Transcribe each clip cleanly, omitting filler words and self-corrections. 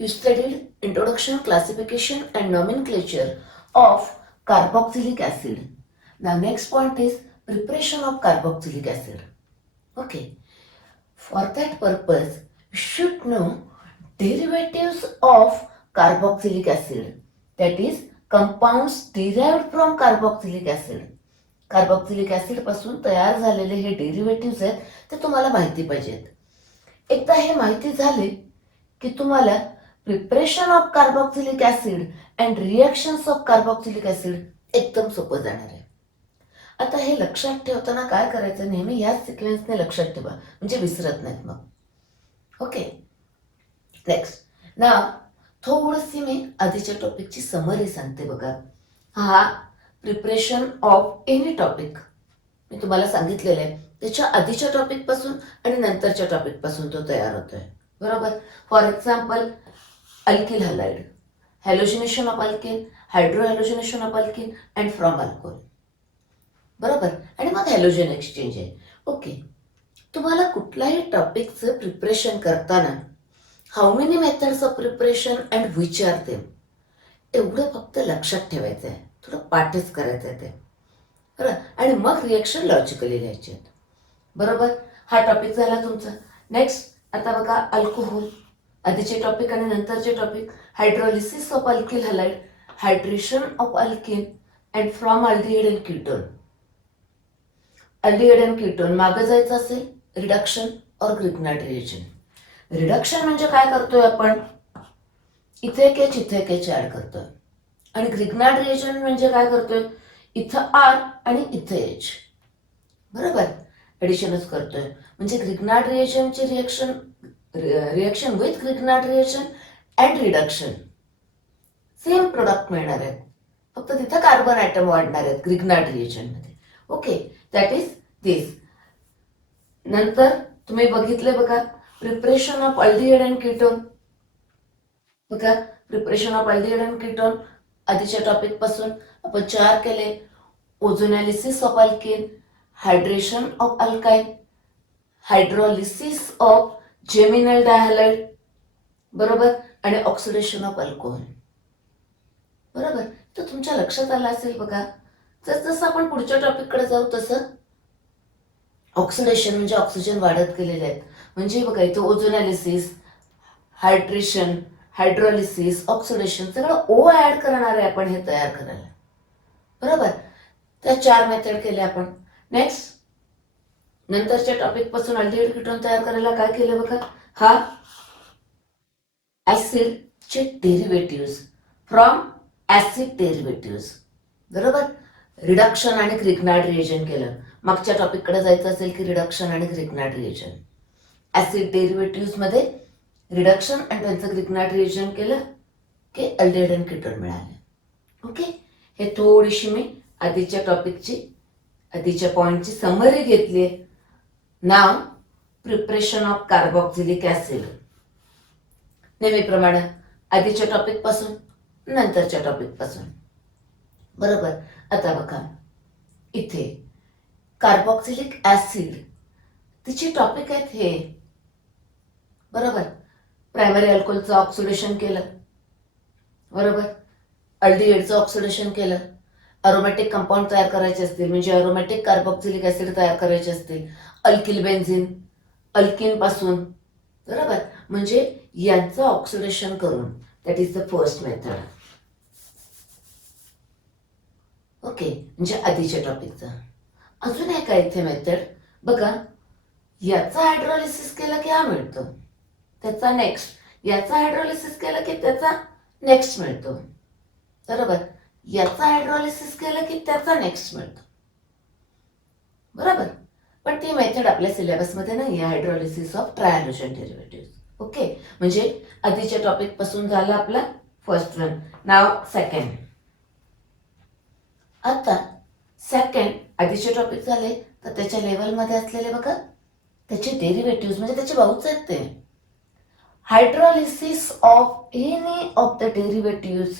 You studied introduction, classification and nomenclature of carboxylic acid. Now next point is preparation of carboxylic acid. Okay. For that purpose, you should know derivatives of carboxylic acid. That is compounds derived from carboxylic acid. Carboxylic acid पासून तयार झालेले हे derivative आहेत ते तुम्हाला माहिती पाहिजेत. एकदा हे माहिती झाले की तुम्हाला preparation of carboxylic acid and reactions of carboxylic acid एकदम सोपं जाणार आहे. आता हे लक्षात ठेवताना काय करायचं, नेहमी ह्याच सिक्वेन्सने लक्षात ठेवा म्हणजे विसरत नाहीत मग. ओके, नेक्स्ट ना थोडीशी मी आधीच्या टॉपिकची समरी सांगते बघा. हा प्रिपरेशन ऑफ एनी टॉपिक मी तुम्हाला सांगितलेलं आहे त्याच्या आधीच्या टॉपिक पासून आणि नंतरच्या टॉपिक पासून तो तयार होतोय, बरोबर. For example alkyl halide, halogenation of alkane, hydro halogenation of alkane and from alcohol, बरोबर. आणि मग हॅलोजन एक्सचेंज आहे. ओके, तुम्हाला कुठल्याही टॉपिकचं प्रिपरेशन करताना how many methods of preparation and which are them एवढं फक्त लक्षात ठेवायचं आहे, थोडं पाठच करायचं आहे ते, बरं. आणि मग रिएक्शन लॉजिकली लिहायचे आहेत, बरोबर. हा टॉपिक झाला तुमचा. नेक्स्ट आता बघा अल्कोहोल, आधीचे टॉपिक आणि नंतरचे topic. Hydrolysis of alkyl halide, hydration of alkane and from aldehyde and ketone. Aldehyde and ketone मागं जायचं असेल रिडक्शन और ग्रिग्नार्ड रिएजंट. रिडक्शन म्हणजे काय करतोय आपण, इथे एक एच इथे एक एच ऍड करतोय. आणि ग्रिग्नार्ड रिएजंट म्हणजे काय करतोय, इथं आर आणि इथे एच, बरोबर, एडिशनच करतोय. म्हणजे ग्रिग्नार्ड रिएजंटची reaction with Grignard reagent and reduction same product मिळणार आहेत, फक्त तिथं कार्बन ॲटम वाढणार आहेत ग्रिग्नार्ड रिएजंटमध्ये. Okay, that is this. नंतर तुम्ही बघितले बघा preparation of aldehyde and ketone. बघा preparation of aldehyde and ketone आधीच्या टॉपिक पासून आपण 4 केले. Ozonolysis of alkane, hydration of alkyne, hydrolysis of geminal dihalide, बरोबर. आणि ऑक्सिडेशन ऑफ अल्कोहोल, बरोबर. तर तुमच्या लक्षात आलं असेल बघा. जसं आपण पुढच्या टॉपिककडे जाऊ तसं ऑक्सिडेशन म्हणजे ऑक्सिजन वाढत गेलेले आहेत. म्हणजे बघा इथं ओझोनॅलिसिस, हायड्रेशन, हायड्रोलिसिस, ऑक्सिडेशन सगळं ओ ऍड करणार आहे आपण हे तयार करायला, बरोबर. त्या 4 मेथड केल्या आपण. नेक्स्ट नंतरच्या टॉपिक पासून अल्डिहाइड कीटोन तयार करायला काय केलं बघा, हा ऍसिडचे डेरिव्हेटिव्ह फ्रॉम ऍसिड डेरिव्हेटिव्ह, बरोबर. रिडक्शन आणि ग्रिग्नार्ड रिएजंट केलं. मागच्या टॉपिककडे जायचं असेल की रिडक्शन आणि ग्रिग्नार्ड रिएजंट, ऍसिड डेरिव्हेटिव्ह मध्ये रिडक्शन आणि त्यांचं ग्रिग्नार्ड रिएजंट केलं की अल्डिहाइड अँड कीटोन मिळाले. ओके, हे थोडीशी मी आधीच्या टॉपिकची आधीच्या पॉइंटची समरी घेतली. नाव प्रिपरेशन ऑफ कार्बोक्सिलिक ऍसिड. नेहमीप्रमाणे आधीच्या टॉपिक पासून नंतरच्या टॉपिक पासून, बरोबर. आता बघा इथे कार्बोक्सिलिक ऍसिड तिचे टॉपिक आहेत हे, बरोबर. प्रायमरी अल्कोहोलचं ऑक्सिडेशन केलं, बरोबर. अल्डिहाइडचं ऑक्सिडेशन केलं. अरोमॅटिक कंपाऊंड तयार करायचे असतील म्हणजे अरोमॅटिक कार्बोक्सिलिक ऍसिड तयार करायचे असतील, अल्किल बेन्झीन अल्किन पासून, बरोबर. म्हणजे यांचं ऑक्सिडेशन करून, that is the first method. Okay, म्हणजे आधीच्या टॉपिकचा. अजून एक आहे इथे मेथड बघा, याचा हायड्रोलिसिस केला की हा मिळतो, त्याचा नेक्स्ट, याचा हायड्रोलिसिस केला की त्याचा नेक्स्ट मिळतो, बरोबर. याचा हायड्रोलिसिस केलं की त्याचा नेक्स्ट मिळतो, बरोबर. पण ती मेथड आपल्या सिलेबसमध्ये नाही आहे, हायड्रोलिसिस ऑफ ट्रायहॅलोजन डेरिव्हेटिव्ह. ओके, म्हणजे आधीच्या टॉपिक पासून झाला आपला फर्स्ट वन. नाव सेकंड. आता सेकंड आधीचे टॉपिक झाले तर त्याच्या लेवलमध्ये असलेले बघा त्याचे डेरिव्हेटिव्ह म्हणजे त्याचे भाऊच आहेत ते. Hydrolysis of any of the derivative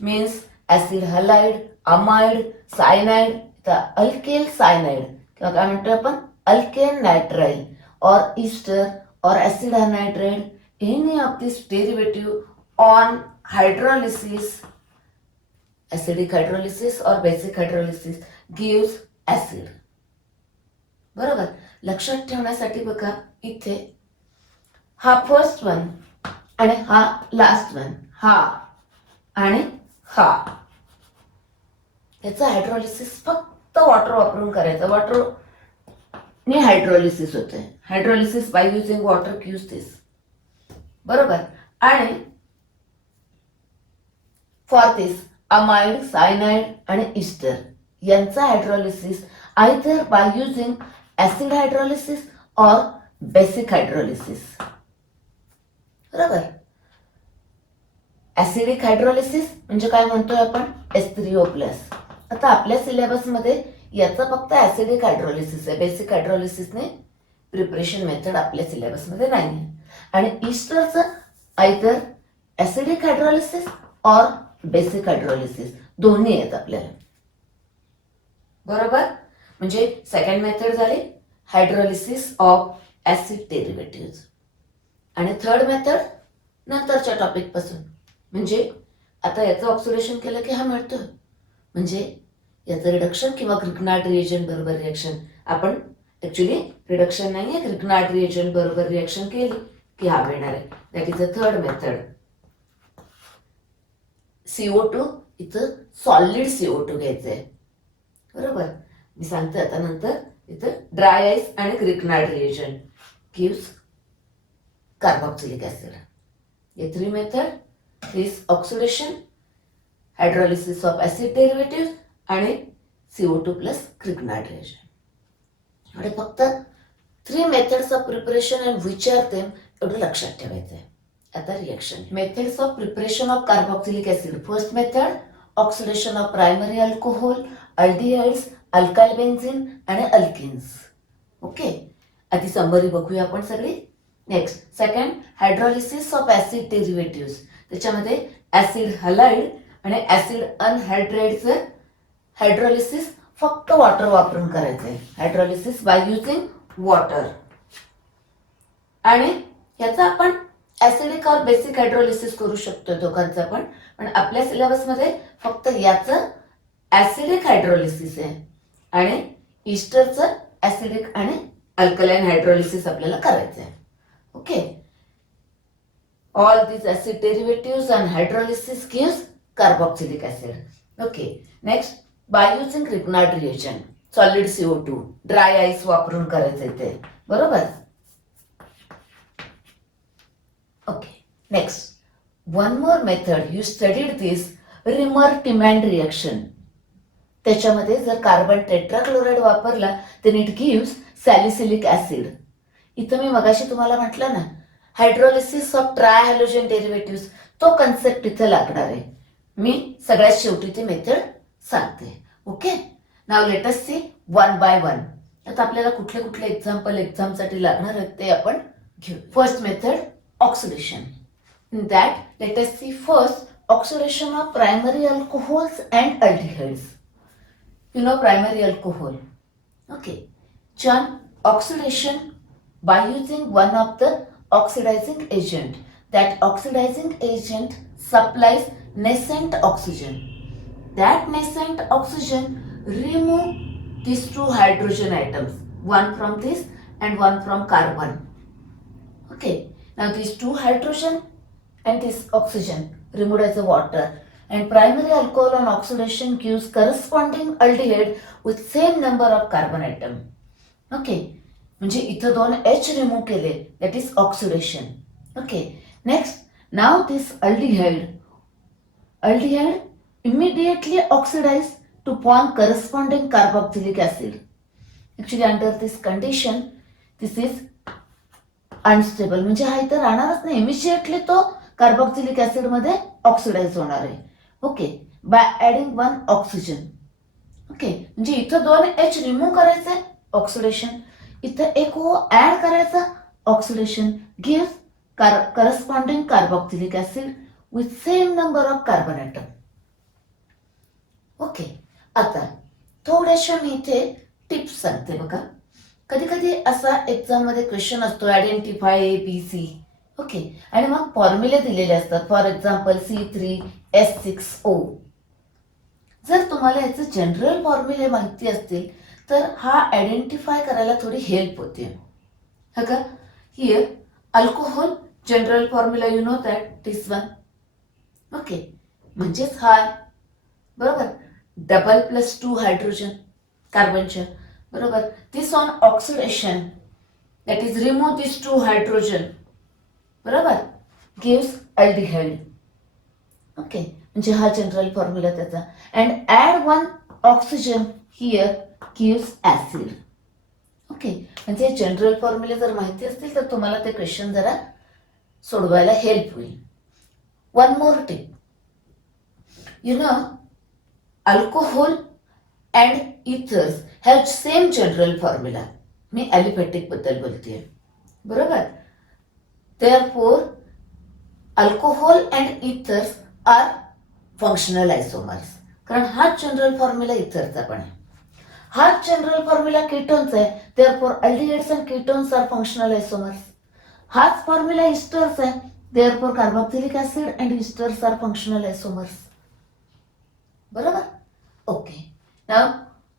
means acid halide, amide, cyanide, alkyl cyanide किंवा काय म्हणतो आपण अल्केन नायट्राइल और ईस्टर और acid anhydride any of this derivative on hydrolysis, acidic hydrolysis or basic hydrolysis gives acid. बरोबर. लक्षात ठेवण्यासाठी बघा इथे हा फर्स्ट वन आणि हा लास्ट वन, हा आणि हा, याचा हायड्रोलिसिस फक्त वॉटर वापरून करायचं. वॉटर ने हायड्रोलिसिस होते. Hydrolysis by using water gives this. बरोबर. आणि फॉर दिस अमाइड, सायनाइड आणि इस्टर यांचा hydrolysis either by using acid hydrolysis और बेसिक हायड्रोलिसिस. बरोबर. ऍसिडिक हायड्रोलिसिस म्हणजे काय म्हणतोय आपण, H3O+. आता आपल्या सिलेबस मध्ये याचा फक्त ऍसिडिक हायड्रोलिसिस आहे. बेसिक हायड्रोलिसिसने प्रिपरेशन मेथड आपल्या सिलेबस मध्ये नाही. आणि इस्टरचं आयदर ऍसिडिक हायड्रोलिसिस और बेसिक हायड्रोलिसिस दोन्ही आहेत आपल्याला. बरोबर. म्हणजे सेकंड मेथड झाली हायड्रोलिसिस ऑफ ऍसिड डेरिव्हेटिव्ह. आणि थर्ड मेथड नंतरच्या टॉपिक पासून, म्हणजे आता याचं ऑक्सिडेशन केलं की हा मिळतोय. म्हणजे याचं रिडक्शन किंवा ग्रिग्नार्ड रिएजंट बरोबर रिएक्शन, आपण ऍक्च्युली रिडक्शन नाहीये, ग्रिग्नार्ड रिएजंट बरोबर रिएक्शन केली की हा मिळणार आहे. That is a third method. CO2 इथं सॉलिड CO2 घ्यायचं आहे. बरोबर. मी सांगते आता नंतर. इथं ड्राय आईस आणि Grignard reagent gives carboxylic acid. ये three method is oxidation, hydrolysis of acid derivative आणि CO2 प्लस ग्रिग्नार्ड रिएजंट. आणि फक्त 3 methods of preparation and which are them एवढं लक्षात ठेवायचं आहे. आता reaction methods of preparation of carboxylic acid. First method oxidation of primary alcohol, aldehydes, alkyl benzene आणि alkenes. Okay. आधी समरी बघूया आपण सगळी. Next second hydrolysis of acid derivative. त्याच्यामध्ये ऍसिड हलाइड आणि ऍसिड अनहायड्राइडचं हायड्रोलिसिस फक्त वॉटर वापरून करायचंय. Hydrolysis by using water. आणि याचा आपण ऍसिडिक और बेसिक हायड्रोलिसिस करू शकतो दोघांचा पण. पण आपल्या सिलेबस मध्ये फक्त याचं ऍसिडिक हायड्रोलिसिस आहे आणि इस्टरचं ऍसिडिक आणि अल्कलाइन हायड्रोलिसिस आपल्याला करायचं आहे. Okay. All these acid derivatives and hydrolysis gives carboxylic acid. Okay. Next, by using Grignard reagent, solid CO2, dry ice वापरून करायचं इथे. बरोबर. Okay. Next, one more method you studied this, Rimmer-Timand reaction. त्याच्यामध्ये जर carbon tetrachloride वापरला then it gives salicylic acid. इथं मी मगाशी तुम्हाला म्हटलं ना hydrolysis of tri halogen derivative, तो कन्सेप्ट इथे लागणार आहे. मी सगळ्यात शेवटी ती मेथड सांगते. Okay. Now let us see one by one. आता आपल्याला कुठले कुठले एक्झामसाठी लागणार आहेत ते आपण घेऊ. First method oxidation. In that let us see first oxidation of primary alcohols and aldehydes. You know primary alcohol. Okay. John, oxidation by using one of the oxidizing agent. That oxidizing agent supplies nascent oxygen. That nascent oxygen remove these two hydrogen atoms, one from this and one from carbon. Okay. Now these two hydrogen and this oxygen removed as a water, and primary alcohol on oxidation gives corresponding aldehyde with same number of carbon atom. Okay. म्हणजे इथं 2 H remove केले, that is oxidation. Okay. Next, now this aldehyde immediately oxidize to form corresponding carboxylic acid. Actually under this condition this is unstable. म्हणजे हा इथं राहणारच नाही. Immediately तो carboxylic acid मध्ये ऑक्सिडाइज होणार आहे. Okay. By adding 1 oxygen. Okay. म्हणजे इथं 2 H रिमूव्ह करायचे, ऑक्सिडेशन. इथं एक O ऍड करायचा, oxidation. Gives corresponding carboxylic acid with same number of carbon atom. Okay. आता थोड्याशा मी इथे टिप्स सांगते बघा. कधी कधी असा एक्झाम मध्ये क्वेश्चन असतो identify A B C. Okay, आणि मग फॉर्म्युले दिलेले असतात. For example C3H6O. जर तुम्हाला याचे जनरल फॉर्म्युले माहिती असतील तर हा आयडेंटिफाय करायला थोडी हेल्प होते. हा का, here alcohol general formula you know that this one. Okay, म्हणजेच हा बरोबर डबल प्लस 2 हायड्रोजन कार्बनच्या बरोबर. This on oxidation that is remove these 2 hydrogen बरोबर gives aldehyde. ओके, म्हणजे हा जनरल फॉर्म्युला त्याचा. And add 1 oxygen here gives acid. Okay, म्हणजे जनरल फॉर्म्युले जर माहिती असतील तर तुम्हाला ते क्वेश्चन जरा सोडवायला हेल्प होईल. One more tip, you know alcohol and ethers have same general formula. मी ॲलिफॅटिक बद्दल बोलतेय बरोबर. Therefore alcohol and ethers are functional isomers, कारण हाच जनरल फॉर्म्युला इथरचा पण आहे. हाच जनरल फॉर्म्युला केटोनचा आहे. Therefore aldehydes and ketones are functional isomers. हाच फॉर्म्युला इस्टर्स आहे. Therefore carboxylic acid and esters are functional isomers. बरोबर. Okay, now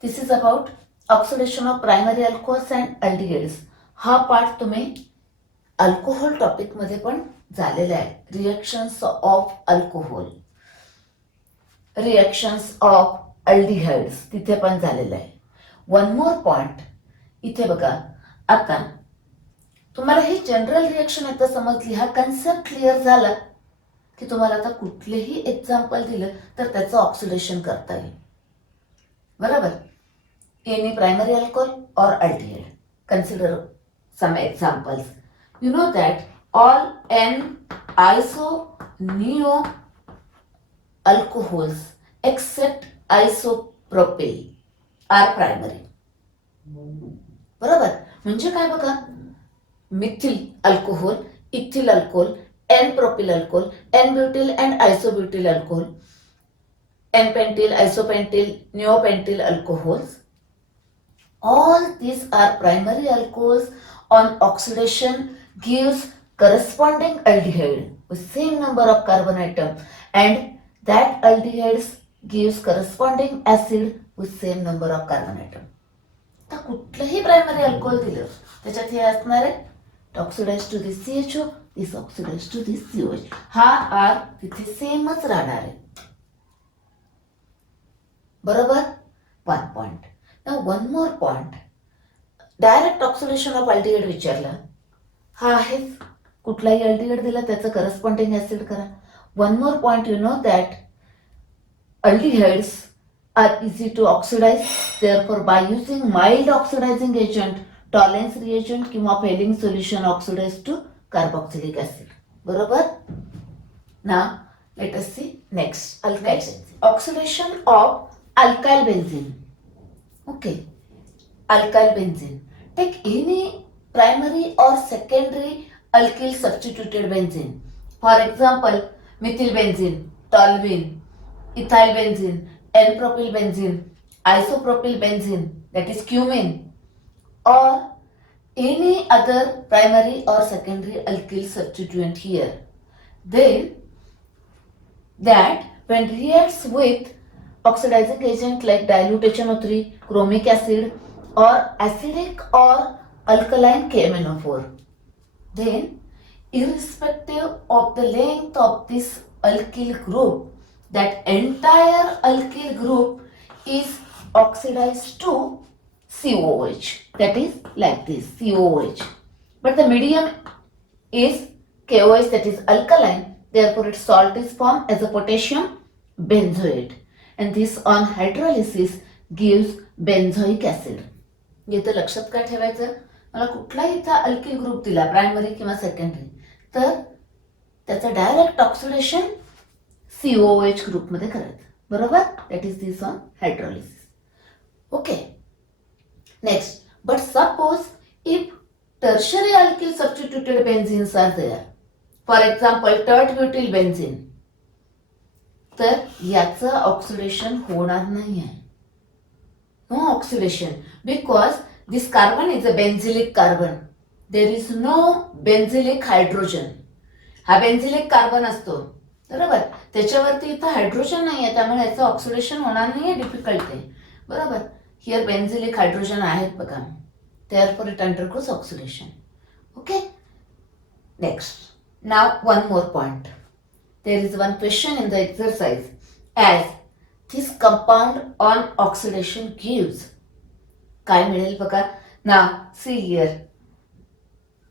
this is about oxidation of primary alcohols and aldehydes. हा part तुम्ही alcohol topic मध्ये पण झालेला आहे. Reactions of alcohol, reactions of aldehydes तिथे पण झालेलं आहे. वन मोर पॉइंट इथे बघा. आता तुम्हाला ही जनरल रिएक्शन आता समजली, हा कन्सेप्ट क्लिअर झाला की तुम्हाला आता कुठलेही एक्झाम्पल दिलं तर त्याचं ऑक्सिडेशन करता येईल. बरोबर. एनी प्रायमरी अल्कोहोल और aldehyde. Consider some examples. You know that all n iso neo alcohols except isopropyl are primary. बरोबर. म्हणजे काय बघा, methyl alcohol, ethyl alcohol, n propyl alcohol, n butyl and isobutyl alcohol, n pentyl, isopentyl, neopentyl alcohols. All these are primary alcohols. On oxidation gives corresponding aldehyde with same number of carbon atom, and that aldehydes gives corresponding acid with same number of carbon atom. तर कुठलंही primary alcohol दिलं त्याच्यात हे असणार आहे. Oxidise to this CHO, this oxidise to this COH. हा R तिथे सेमच राहणार आहे. बरोबर. One point. Now one more point. Direct oxidation of aldehyde विचारला. हा आहेच, कुठलाही अल्डिहाइड दिला त्याचं करस्पॉन्डिंग ऍसिड करा. One more point, you know that aldehydes are easy to oxidize. Therefore, by using mild oxidizing agent, Tollens reagent किंवा Fehling solution oxidize to carboxylic acid. बरोबर. Now, let us see next. Next, oxidation of alkyl benzene. Okay, alkyl benzene. Take any primary or secondary alkyl substituted benzene. For example, methyl benzene, toluene, ethyl benzene, N-propyl benzene, isopropyl benzene, that is cumene, or any other primary or secondary alkyl substituent here. Then that when reacts with oxidizing agent like dilute HNO3, chromic acid, or acidic or alkaline KMnO4, then irrespective of the length of this alkyl group, that entire alkyl group is oxidized to COOH. That is like this, COOH. But the medium is KOH, that is alkaline. Therefore, its salt is formed as a potassium benzoate. And this on hydrolysis gives benzoic acid. इथं लक्षात काय ठेवायचं, मला कुठलाही इथं alkyl group दिला primary किंवा secondary तर त्याचं डायरेक्ट ऑक्सिडेशन COOH ग्रुपमध्ये करायचं. बरोबर. That is this on hydrolysis. Okay. Next, but suppose if tertiary alkyl substituted benzenes are there, for example tert butyl benzene, तर याचं ऑक्सिडेशन होणार नाही आहे. No oxidation because this carbon is a benzylic carbon. There is no benzylic hydrogen. हा बेन्झिलिक carbon असतो बरोबर, त्याच्यावरती इथं हायड्रोजन नाही आहे, त्यामुळे याचं ऑक्सिडेशन होणार नाही, डिफिकल्ट आहे बरोबर. हिअर बेन्झिलिक हायड्रोजन आहेत बघा, therefore it undergoes oxidation. Okay, next, now one more point. There is one question in the exercise, as this compound on oxidation gives, काय मिळेल बघा. Now see here,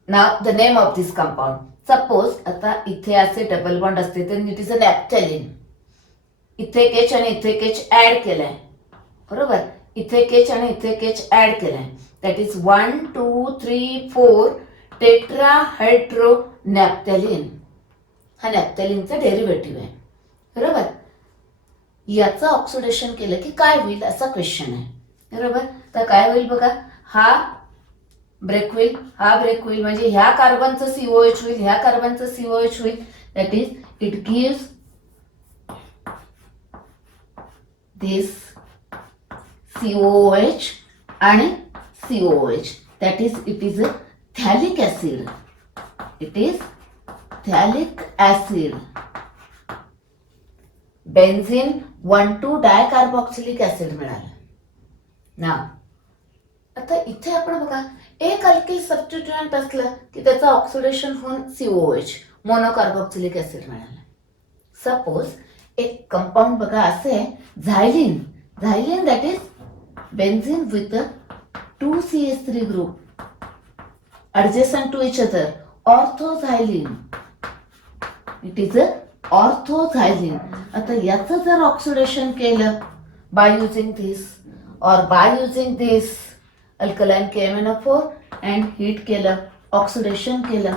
now the name of this compound, suppose आता इथे असे double bond असते तर it is a naphthalene, इथे एक एच आणि इथे एक एच ऍड केलाय बरोबर, इथे एक एच आणि इथे एक एच ऍड केलाय, दॅट इज 1 2 3 4 टेट्राहायड्रो नॅफ्थॅलिन. हा नॅफ्थॅलिनचा डेरिव्हेटिव्ह आहे बरोबर. याचं ऑक्सिडेशन केलं की काय होईल असा क्वेश्चन आहे बरोबर. तर काय होईल बघा, हा ब्रेक होईल, हा ब्रेक होईल, म्हणजे ह्या कार्बनचं सीओएच होईल, ह्या कार्बनचं सीओएच होईल, that is it gives this COOH आणि COOH, that is it is a phthalic acid, it is phthalic acid, benzene 1,2 डायकार्बॉक्सिलिक acid मिळालं ना. आता इथे आपण बघा, एक अल्किल सबस्टिट्यूएंट असलं की त्याचं ऑक्सिडेशन होऊन COOH मोनोकार्बॉक्सिलिक ऍसिड मिळालं. सपोज एक कंपाऊंड बघा असे आहे, xylene, xylene that is benzene with a 2CH3 group adjacent to each other, orthoxylene, it is a orthoxylene. आता याचं जर ऑक्सिडेशन केलं by using this or by using this alkaline KMnO4 and heat केलं, oxidation केलं,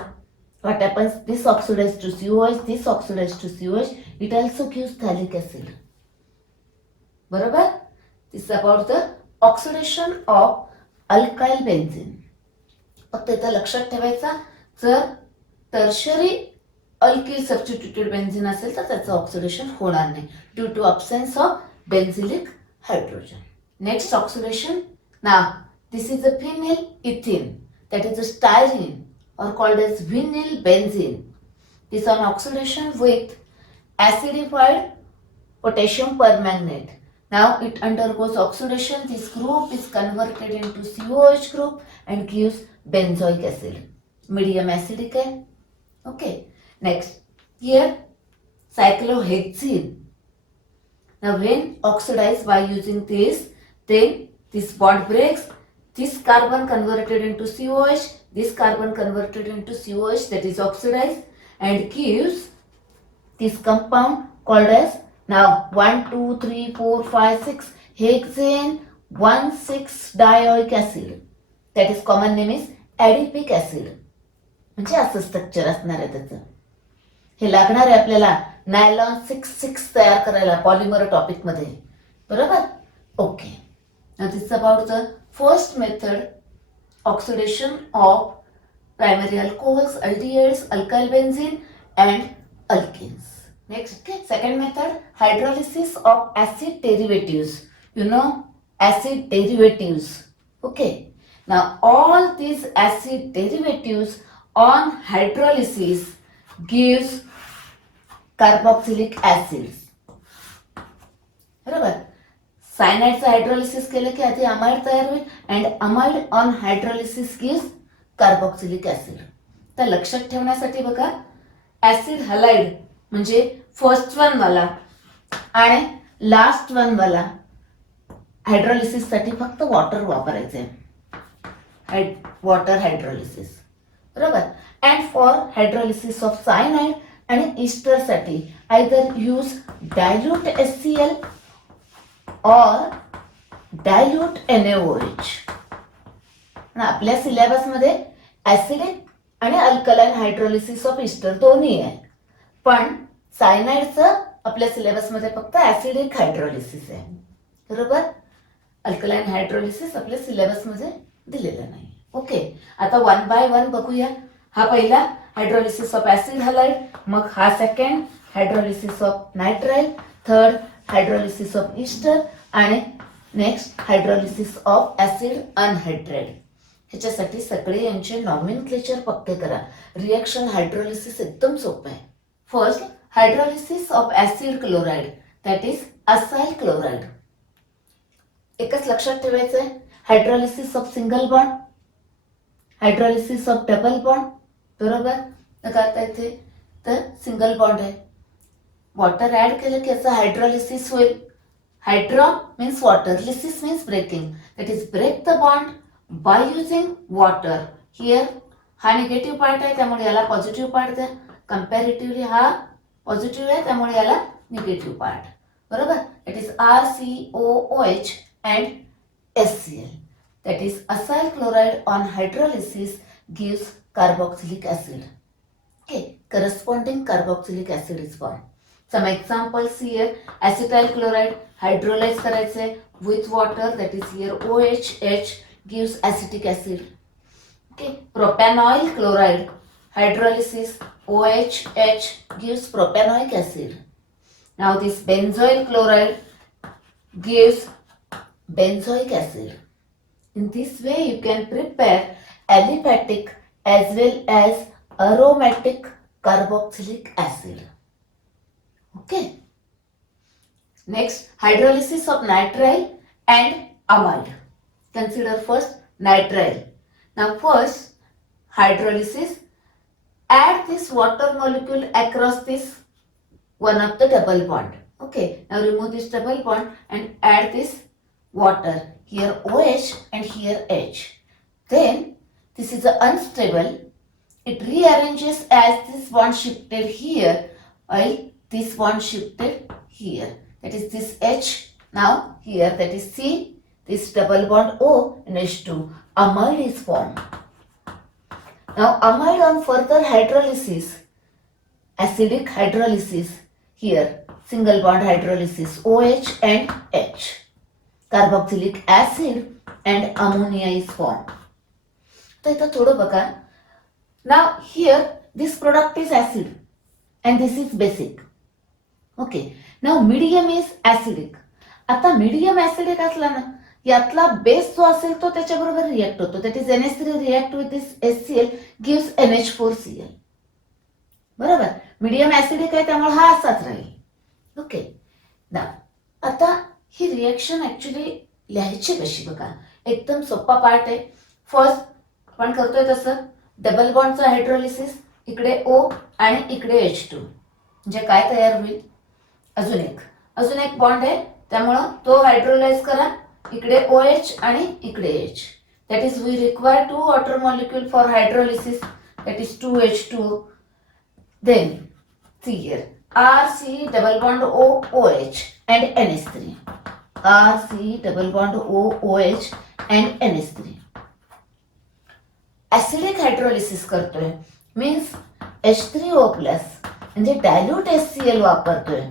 what happens, this oxidized to COH, this oxidized to COH, it also gives phthalic acid बरोबर. This is about the oxidation of alkyl benzene. फक्त इथं लक्षात ठेवायचा, जर tertiary alkyl substituted benzene असेल तर त्याचं ऑक्सिडेशन होणार नाही due to absence of benzylic hydrogen. Next oxidation, now this is a phenyl ethene, that is a styrene or called as vinyl benzene. This on oxidation with acidified potassium permanganate. Now it undergoes oxidation. This group is converted into COH group and gives benzoic acid. Medium acidic है. Okay. Next, here cyclohexene. Now when oxidized by using this, then this bond breaks. This carbon converted into COH. This carbon converted into COH, that is oxidized, and gives this compound called as, now 1 2 3 4 5 6 hexane 1,6-dioic acid, that is common name is adipic acid. म्हणजे असं structure असणार आहे त्याचं. हे लागणार आहे आपल्याला nylon 6,6 तयार करायला पॉलिमर टॉपिक मध्ये बरोबर. Okay, now this is about the first method, oxidation of primary alcohols, aldehydes, alkyl benzene and alkenes. Next, okay, second method, hydrolysis of acid derivatives. You know, acid derivatives. Okay, now all these acid derivatives on hydrolysis gives carboxylic acids. बरोबर. सायनाइडचं hydrolysis केलं की आधी amide तयार होईल and amide on hydrolysis gives carboxylic acid. तर लक्षात ठेवण्यासाठी बघा, ऍसिड हलाइड म्हणजे फर्स्ट वन वाला आणि लास्ट वन वाला हायड्रोलिसिस साठी फक्त वॉटर वापरायचे, वॉटर हायड्रोलिसिस बरोबर. And for hydrolysis of cyanide आणि ईस्टर साठी आयदर यूज डायल्यूट HCl और डायल्यूट NaOH. आपल्या सिलेबस मध्ये ऍसिडिक आणि अल्कलाइन हायड्रोलिसिस ऑफ ईस्टर दोन्ही आहे, पण सायनाइडचं आपल्या सिलेबस मध्ये फक्त ऍसिडिक हायड्रोलिसिस आहे बरोबर. अल्कलाइन हायड्रोलिसिस आपल्या सिलेबस मध्ये दिलेलं नाही. ओके, आता वन बाय वन बघूया. हा पहिला हायड्रोलिसिस ऑफ ऍसिड हलाइड, मग हा second hydrolysis of nitrile, third hydrolysis of ester आणि next hydrolysis of acid anhydride. ह्याच्यासाठी सगळे यांचे नॉमेनक्लेचर पक्के करा. रिएक्शन हायड्रोलिसिस एकदम सोपं आहे. First, hydrolysis of acid chloride that is acyl chloride. एकच लक्षात ठेवायचं आहे, hydrolysis of single bond, hydrolysis of double bond. बरोबर. तर आता इथे तर सिंगल बॉन्ड आहे, वॉटर ऍड केलं की याचं हायड्रोलिसिस होईल. Hydro means water, lysis means breaking, that is break the bond by using water. Here हा निगेटिव्ह पार्ट आहे त्यामुळे याला पॉझिटिव्ह पार्ट द्या. कंपॅरेटिव्हली हा पॉझिटिव्ह आहे त्यामुळे याला निगेटिव्ह पार्ट. बरोबर. That is RCOOH and HCl. That is acyl chloride on hydrolysis gives carboxylic acid. Okay, corresponding carboxylic acid is formed. Some examples here: acetyl chloride hydrolyze करायचे with water, that is here OH gives acetic acid. Okay, propanoyl chloride hydrolysis OH gives propanoic acid. Now this benzoyl chloride gives benzoic acid. In this way you can prepare aliphatic as well as aromatic carboxylic acid. Okay. Next, hydrolysis of nitrile and amide. Consider first nitrile. Now first hydrolysis, add this water molecule across this one of the double bond. Okay. Now remove this double bond and add this water. Here OH and here H. Then this is unstable. It rearranges as this bond shifted here while this bond shifted here. That is this H now here, that is C, this double bond O and H2. Amide is formed. Now amide on further hydrolysis, acidic hydrolysis, here single bond hydrolysis OH and H. Carboxylic acid and ammonia is formed. तर इथं थोडं बघा. Now here this product is acid and this is basic. Okay. Now medium is acidic. आता medium acidic असला ना, यातला base जो असेल तो त्याच्याबरोबर रिएक्ट होतो. That is NH3 react with this HCl gives NH4Cl. बरोबर. मीडियम ऍसिडिक आहे त्यामुळे हा असाच राहील. ओके. ना आता ही रिएक्शन ऍक्च्युली लिहायची कशी बघा, एकदम सोपा पार्ट आहे. फर्स्ट आपण करतोय तसं डबल बॉन्डचं हायड्रोलिसिस, इकडे O आणि इकडे H2, म्हणजे काय तयार होईल, अजून एक बॉन्ड आहे त्यामुळं तो हायड्रोलाइज करा. इकडे OH आणि इकडे H. That is we require 2 water molecule for hydrolysis, that is 2H2. Then see here RC double bond OH and NH3. RC double bond OOH and NH3. Acidic hydrolysis करतोय means H3O plus म्हणजे dilute HCl वापरतोय.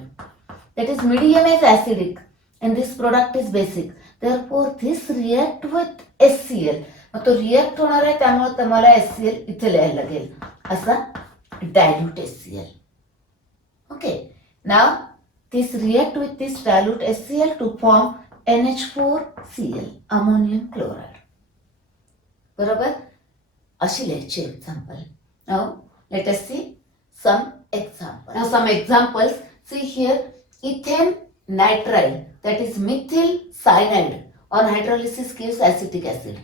That is medium is acidic and this product is basic. Therefore this react with HCl. मग तो react होणार आहे त्यामुळे तुम्हाला HCl इथे लिहायला लागेल असा dilute HCl. Okay. Now this react with this dilute HCl to form NH4Cl, ammonium chloride. बरोबर. अशी लिहायची example. Now let us see some examples. Now some examples. See here ethane nitrile, that is methyl cyanide on hydrolysis gives acetic acid.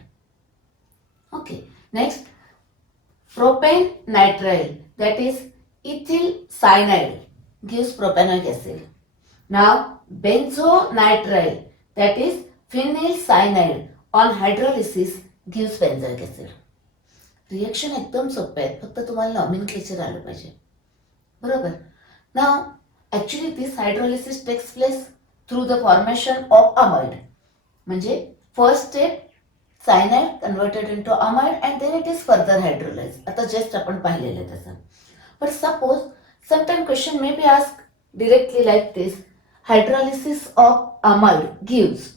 Okay. Next propane nitrile, that is ethyl cyanide gives propanoic acid. Now benzonitrile, that is phenyl cyanide on hydrolysis gives benzoic acid. Reaction एकदम सोपे आहेत, फक्त तुम्हाला nomenclature आलं पाहिजे. बरोबर. Now actually this hydrolysis takes place through the formation of amide. म्हणजे first step cyanide converted into amide and then it is further hydrolyse. आता जस्ट आपण पाहिलेलं आहे तसं. But suppose sometime question may be ask directly like this, hydrolysis of amide gives.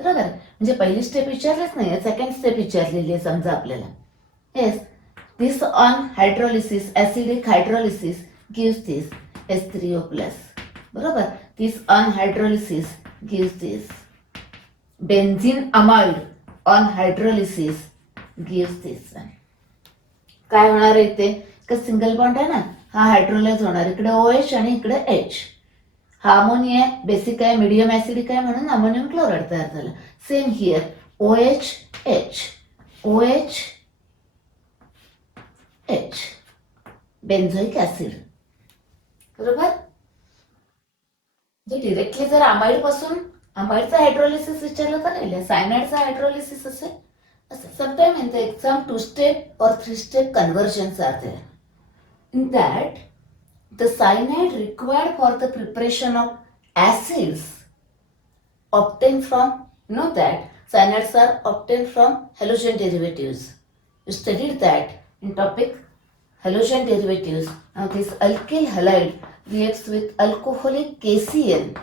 बरोबर. म्हणजे पहिली step विचारलीच नाही, सेकंड स्टेप विचारलेली आहे समजा आपल्याला. Yes, this on hydrolysis, acidic hydrolysis gives this H3O plus. बरोबर. This on hydrolysis gives this benzene amide on hydrolysis gives this one. काय होणार आहे इथे का सिंगल बॉन्ड आहे ना, हा हायड्रोलाइज होणार, इकडे OH आणि इकडे H. हा अमोनिया बेसिक आहे, मीडियम ऍसिडिक आहे म्हणून अमोनियम क्लोराईड तयार झाला. Same here OH H OH H benzoic acid. बरोबर. जे डिरेक्टली जर अमाइड पासून अमाइडचा हायड्रोलिसिस विचारलं तर नाही, सायनाइडचा हायड्रोलिसिस असेल. Sometimes in the exam 2-step or 3-step conversions are there. In that, the cyanide required for the preparation of acids obtained from, you know that cyanides are obtained from halogen derivatives. You studied that in topic halogen derivatives. Now this alkyl halide reacts with alcoholic KCl.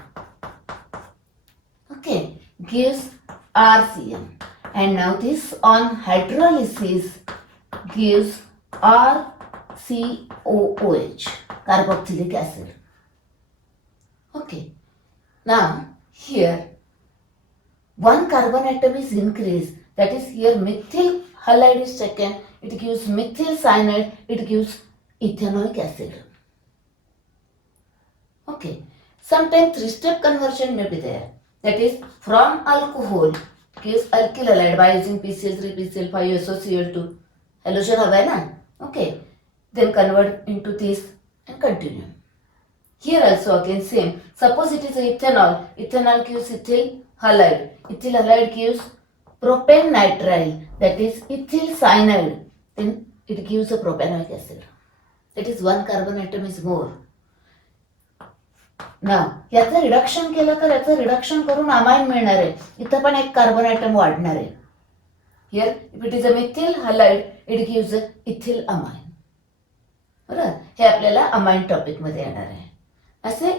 Okay, gives RCM. And now this on hydrolysis gives RCOOH, carboxylic acid. Okay. Now here one carbon atom is increased. That is here methyl halide is taken. It gives methyl cyanide. It gives ethanoic acid. Okay. Sometimes 3-step conversion may be there. That is from alcohol gives alkyl halide by using PCl3 PCl5 SOCl2 halogen हवा है ना. Okay, then convert into this and continue. Here also again same. Suppose it is ethanol. Ethanol gives ethyl halide. Ethyl halide gives propanenitrile, that is ethyl cyanide. Then it gives a propanoic acid. That is one carbon atom is more. नाव याचं reduction केलं तर याचं reduction करून amine मिळणार आहे. इथं पण एक कार्बन आयटम वाढणार आहे. Here if it is a methyl halide it gives a ethyl amine. बरोबर. हे आपल्याला अमाइन टॉपिक मध्ये येणार आहे. असे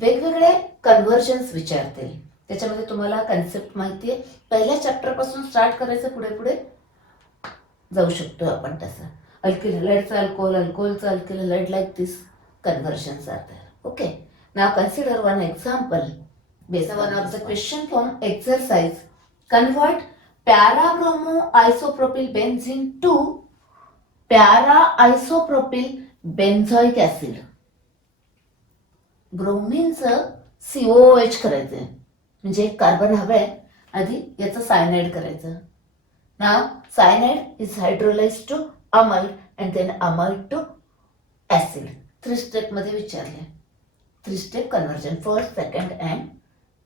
वेगवेगळे कन्व्हर्जन्स विचारतील. त्याच्यामध्ये तुम्हाला कन्सेप्ट माहिती आहे. पहिल्या चॅप्टर पासून स्टार्ट करायचं, पुढे पुढे जाऊ शकतो आपण तसं. अल्किल हलाइडचा अल्कोहोल, अल्कोहोलचा alkyl halide, like this conversions are there. Okay. Now consider one example. Based on one of the question from exercise. Convert para-bromo-isopropyl benzene to para-isopropyl benzoic acid. ब्रोमिनचं COOH करायचंय, म्हणजे एक कार्बन हवंय, आधी याचं cyanide करायचं. Now cyanide is hydrolyzed to amide and then amide to acid. 3 step मध्ये विचारले. 3-step conversion, first, second and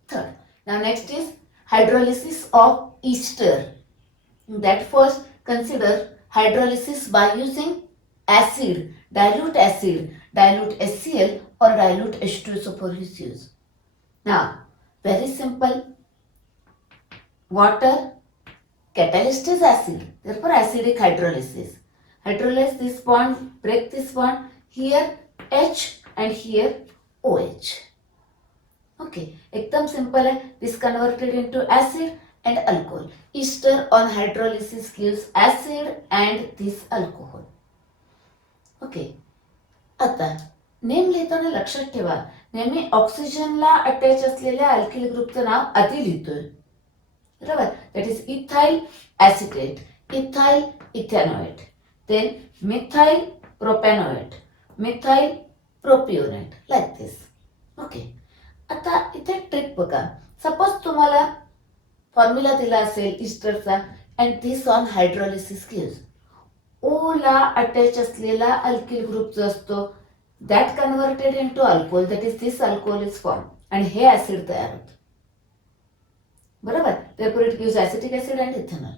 third. Now next is hydrolysis of ester. That first consider hydrolysis by using acid, dilute HCl or dilute H2SO4 is used. Now very simple. Water, catalyst is acid, therefore acidic hydrolysis. Hydrolyze this bond, break this bond, here H and here OH. Okay, एकदम simple है. This converted into acid and alcohol. Ester on hydrolysis gives acid and this alcohol. Okay. आता name लिहिताना लक्षात ठेवा, नेहमी ऑक्सिजनला attach असलेल्या alkyl ग्रुपचं नाव आधी लिहितोय. बरोबर. That is ethyl acetate, ethyl ethanoate, then methyl propanoate, methyl propionate, like this. Okay. आता इथे ट्रिक बघा. सपोज तुम्हाला फॉर्म्युला दिला असेल इस्टरचा and this on hydrolysis gives O ला अटॅच असलेला अल्किल ग्रुप जो असतो that converted into alcohol, that is this alcohol is form आणि हे ऍसिड तयार होतं. बरोबर. therefore it gives acetic acid and ethanol.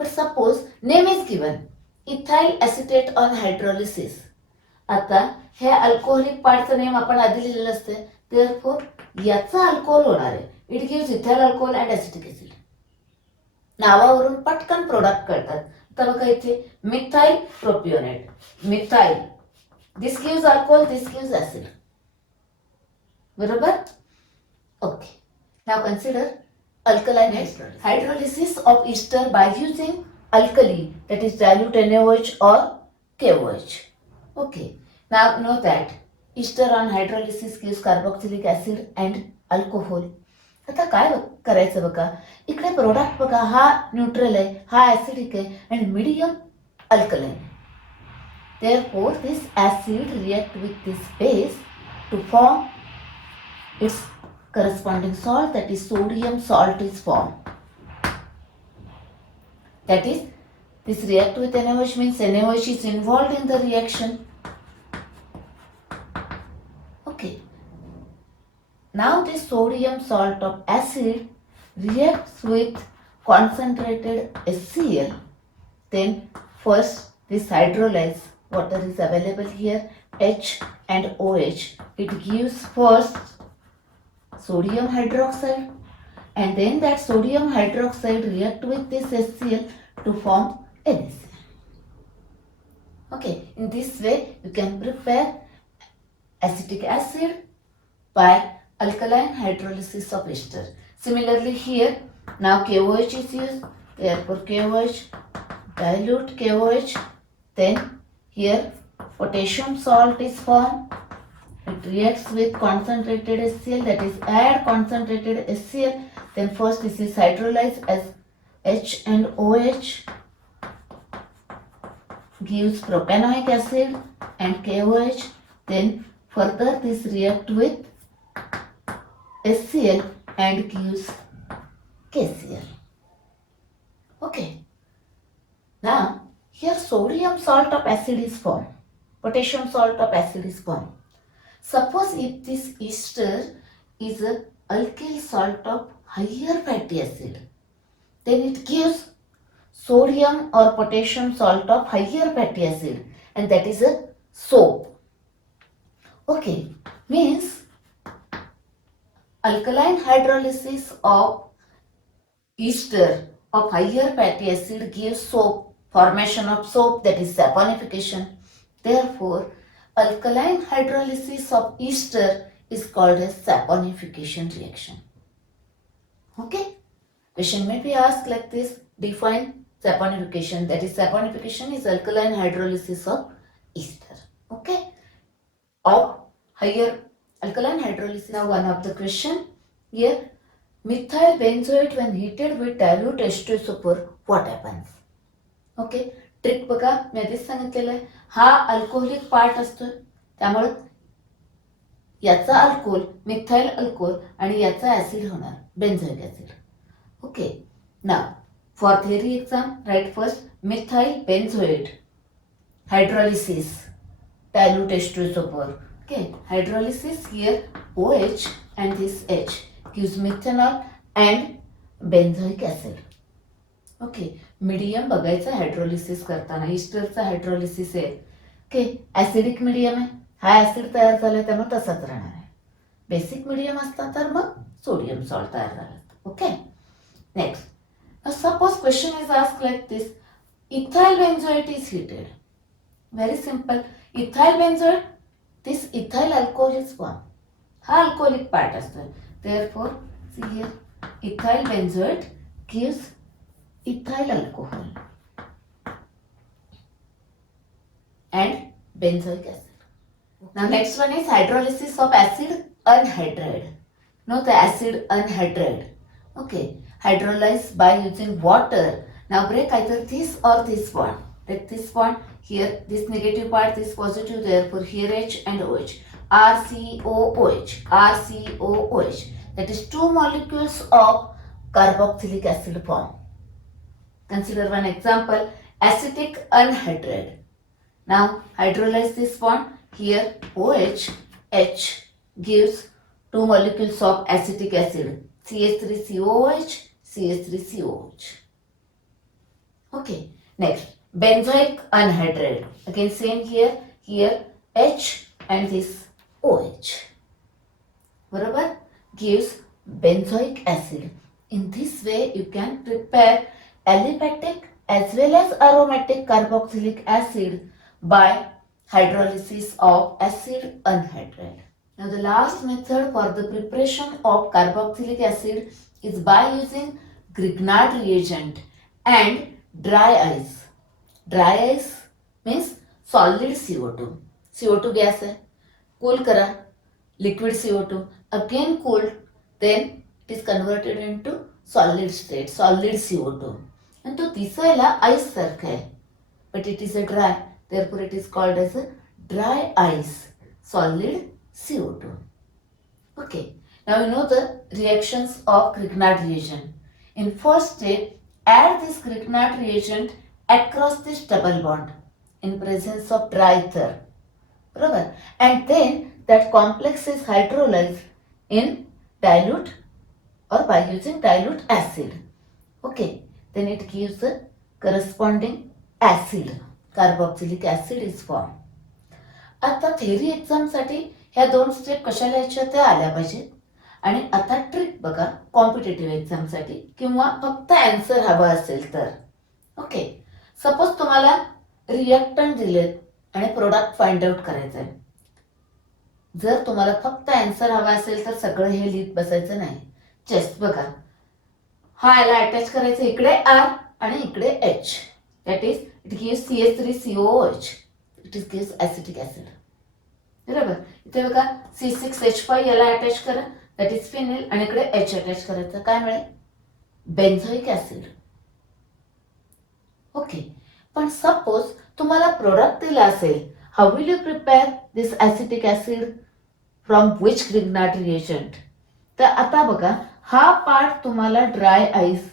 But suppose name is given ethyl acetate on hydrolysis. आता हे अल्कोहोलिक पार्टचं नेम आपण आधी लिहिलेलं असते, therefore याचा अल्कोहोल होणार आहे. It gives ethyl alcohol and acetic acid. नावावरून पटकन प्रोडक्ट कळतात. तर बघा इथे मिथाइल प्रोपिओनेट, मिथाइल, दिस गिव्स अल्कोहोल, दिस गिव्स ऍसिड. बरोबर. Okay. Now consider alkaline hydrolysis of ester by using alkali, that is dilute NaOH or KOH. Okay. Now know that ester on hydrolysis gives carboxylic acid and alcohol. आता काय करायचं बघा, इकडे product बघा, हा neutral आहे, हा ऍसिडिक आहे आणि medium alkaline. Therefore, this acid react with this base to form its corresponding salt, that is sodium salt is formed. That is, this react with NaOH means NaOH is involved in the reaction. Okay. Now this sodium salt of acid reacts with concentrated HCl. Then first this hydrolyze, water is available here, H and OH. It gives first sodium hydroxide and then that sodium hydroxide react with this HCl to form NaCl. Okay, in this way you can prepare acetic acid by alkaline hydrolysis of ester. Similarly here, now KOH is used, therefore KOH, dilute KOH, then here potassium salt is formed. It reacts with concentrated HCl, that is add concentrated HCl, then first this is hydrolyzed as H and OH, gives propanoic acid and KOH, then further this react with HCl and gives KCl. Okay. Now here sodium salt of acid is formed, potassium salt of acid is formed. Suppose if this ester is a alkyl salt of higher fatty acid, then it gives sodium or potassium salt of higher fatty acid, and that is a soap. Okay, means alkaline hydrolysis of ester of higher fatty acid gives soap, formation of soap, that is saponification. Therefore, alkaline hydrolysis of ester is called as saponification reaction. Okay, question may be asked like this, define saponification, that is saponification is alkaline hydrolysis of ester. Okay, of higher alkaline hydrolysis. Now one of the question here, methyl benzoate when heated with dilute H2SO4, what happens? Okay, trick बघा, मी आधीच सांगितलेलं आहे, हा alcoholic part असतो, त्यामुळे याचा alcohol methyl alcohol आणि याचा ऍसिड होणार benzoic acid. Okay, now for theory exam write first methyl benzoate hydrolysis dilute H2SO4. Okay, hydrolysis here OH and this H gives methanol and benzoic acid. Okay, medium बघायचं hydrolysis करताना, इस्टरचा hydrolysis आहे. Okay, acidic medium आहे, हा acid तयार झालाय त्यामुळे तसाच राहणार आहे. बेसिक मीडियम असता तर मग सोडियम सॉल्ट तयार झाला असता. Okay, next suppose question is asked like this, ethyl benzoate is heated. Very simple, ethyl benzoate, this ethyl alcohol is form, हा अल्कोहोलिक पार्ट असतो. Therefore see here ethyl benzoate gives ethyl alcohol and benzoic acid. Now next one is hydrolysis of acid anhydride. Now the acid anhydride. Okay, hydrolyze by using water. Now break either this or this bond. Take this bond here, this negative part, this positive, therefore here H and OH. RCOOH, RCOOH. That is two molecules of carboxylic acid form. Consider one example, acetic anhydride. Now hydrolyze this bond, here OH, H gives two molecules of acetic acid, CH3COOH, CH3COOH. Okay, next benzoic anhydride. Again same here, here H and this OH. Barabar, gives benzoic acid. In this way you can prepare aliphatic as well as aromatic carboxylic acid by hydrolysis of acid anhydride. Now the last method for the preparation of carboxylic acid is by using Grignard reagent and dry ice. Dry ice means solid CO2. CO2 gas है, cool करा, liquid CO2, again cooled, then it is converted into solid state, solid CO2. आणि तो दिसायला ice सारखा आहे, but it is a dry, therefore it is called as a dry ice, solid CO2. Okay, now we know the reactions of Grignard reagent. In first step, add this Grignard reagent across this double bond in presence of dry ether. Barabar? And then that complex is hydrolyzed in dilute or by using dilute acid. Okay, then it gives the corresponding acid. Carboxylic acid is formed. आता theory एक्झामसाठी ह्या दोन step कशाला यायच्या त्या आल्या पाहिजेत. आणि आता ट्रिक बघा कॉम्पिटेटिव्ह एक्झामसाठी किंवा फक्त आन्सर हवा असेल तर. ओके, सपोज तुम्हाला रिएक्टंट दिलेत आणि प्रोडक्ट फाइंड आउट करायचं आहे. जर तुम्हाला फक्त आन्सर हवा असेल तर सगळं हे लिहित बसायचं नाही. जस्ट बघा, हा याला अटॅच करायचं, इकडे आर आणि इकडे H, that is it gives CH3COOH, it is gives acetic acid. बरोबर, इथे बघा C6H5 याला अटॅच करा, दॅट इज फिनिल, आणि इकडे H अटॅच करायचं, काय मिळेल? बेन्झोइक ॲसिड. ओके, पण सपोज तुम्हाला प्रोडक्ट दिला असेल, how will you prepare this acetic acid from which Grignard reagent? तर आता बघा, हा पार्ट तुम्हाला ड्राय आईस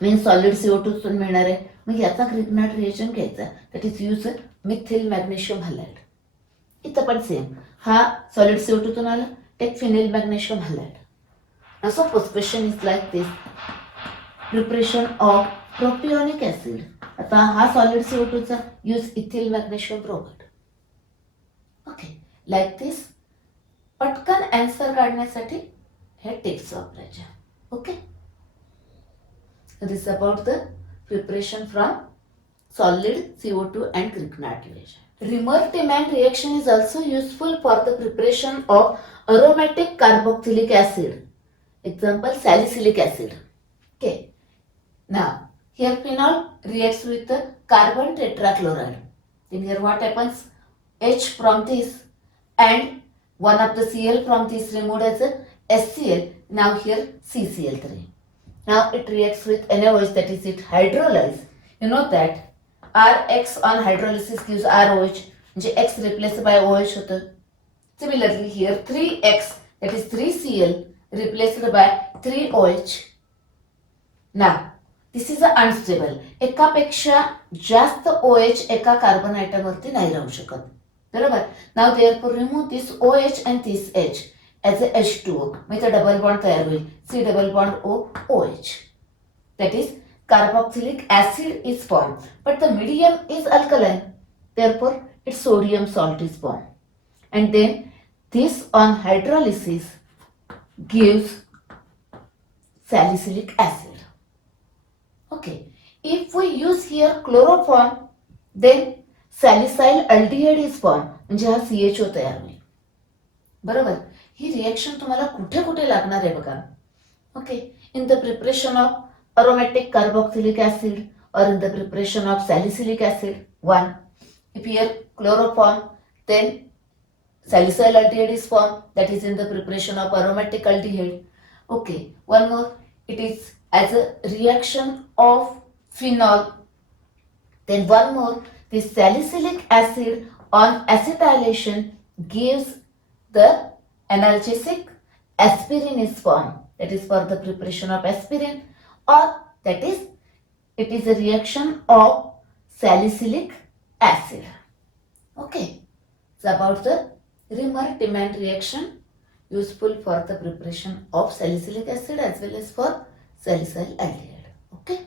मीन सॉलिड CO2 तून मिळणार आहे. मग याचा ग्रिग्नार्ड रिएजंट घ्यायचा, that is use methyl magnesium halide. इथं पण सेम, हा सॉलिड CO2 तून आला, take phenyl magnesium halide. Now suppose question is like this, preparation of propionic acid. आता हा सॉलिड CO2 चा use ethyl magnesium bromide. Okay, like this. पटकन answer काढण्यासाठी हे टिप्स वापरायच्या. Okay, this about the preparation from solid CO2 and Grignard reagent. Remer-Tiemann reaction is also useful for the preparation of aromatic carboxylic acid. Example, salicylic acid. Okay. Now, here phenol reacts with the carbon tetrachloride. Then here what happens? H from this and one of the Cl from this removed as a HCl. Now here CCl3. Now it reacts with NaOH, that is it hydrolyzes. You know that Rx on hydrolysis gives ROH, म्हणजे X replaced by OH होतं. Similarly here 3X, that is 3Cl replaced by 3OH. Now this is unstable. एकापेक्षा जास्त OH एका carbon item वरती नाही राहू शकत. बरोबर. Now therefore remove this OH and this H as a H2O. मग डबल बॉन्ड तयार होईल, C double bond O OH. That is carboxylic acid is formed, but the medium is alkaline, therefore its sodium salt is formed. And then this on hydrolysis gives salicylic acid. Okay, if we use here chloroform, then salicyl aldehyde is formed, म्हणजे हा CHO तयार होईल. बरोबर, ही reaction तुम्हाला कुठे कुठे लागणार आहे बघा. Okay, in the preparation of aromatic carboxylic acid or in the preparation of salicylic acid. One, if here chloroform, then salicyl aldehyde is formed, that is in the preparation of aromatic aldehyde. Okay, one more, it is as a reaction of phenol. Then one more, this salicylic acid on acetylation gives the analgesic aspirin is formed, that is for the preparation of aspirin, or that is it is a reaction of salicylic acid. Okay, it's about the Remer-Tiemann reaction, useful for the preparation of salicylic acid as well as for salicyl aldehyde. Okay.